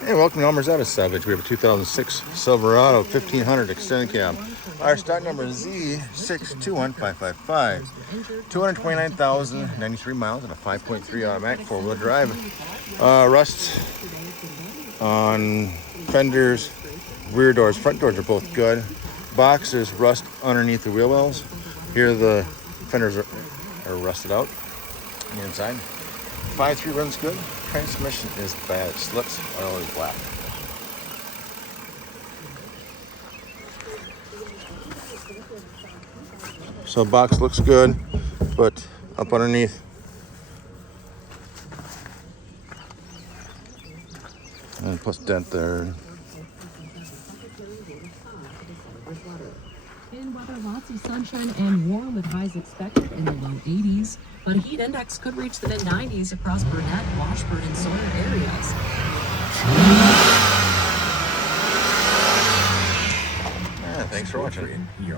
Hey, welcome to Elmer's Auto Salvage. We have a 2006 Silverado 1500 extended cab. Our stock number is Z621555. 229,093 miles and a 5.3 automatic four-wheel drive. Rust on fenders, rear doors, front doors are both good. Box, there's rust underneath the wheel wells. Here the fenders are rusted out on the inside. 5.3 runs good. Transmission is bad. Slips, oil is black. So box looks good, but up underneath, and plus dent there. In weather, lots of sunshine and warm with highs expected in the low 80s, but a heat index could reach the mid 90s across Burnett, Washburn, and Sawyer areas. Yeah, thanks for watching.